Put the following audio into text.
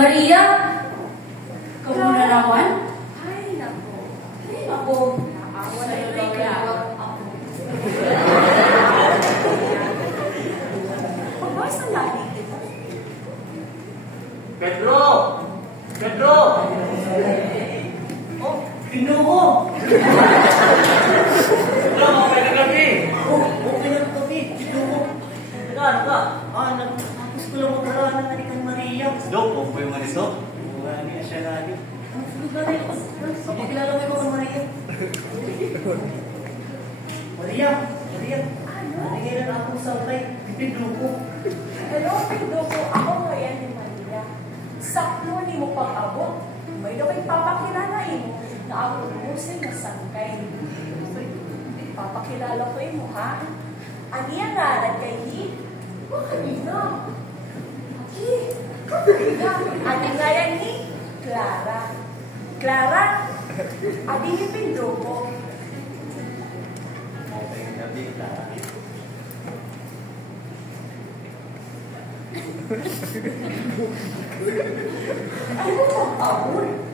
Maria? Kamu na naman? Ay, nako. Ay, ako. Naawa na yung Clara. Pabasa lagi ito. Pedro! Pedro! Oh, Pinuho! Pedro, okay na gabi! Oh, okay na ito, Pinuho. Teka, ano ka? Tapos ko lang magkaraan ng Anikang Maria. Dok, okay yung maniso? Wala niya siya lagi. Ang lugar na yun. Kapakilala mo yung mga Maria. Maria! Maria! Ano? Nangyayari na akong sabay. Pinuho. Hello, Pinduko. Ako mo yan ni Maria. Sakto ni mo pag-abot. May dapat papakilala mo na ako lumusay na sangkay. Papakilala ko mo, ha? Aniya nga, nagkayi? Kanina. Aki. Ani nga yan ni Clara. Clara, adi ni Pinduko. Okay na gabi, Clara. Ano pag-abot?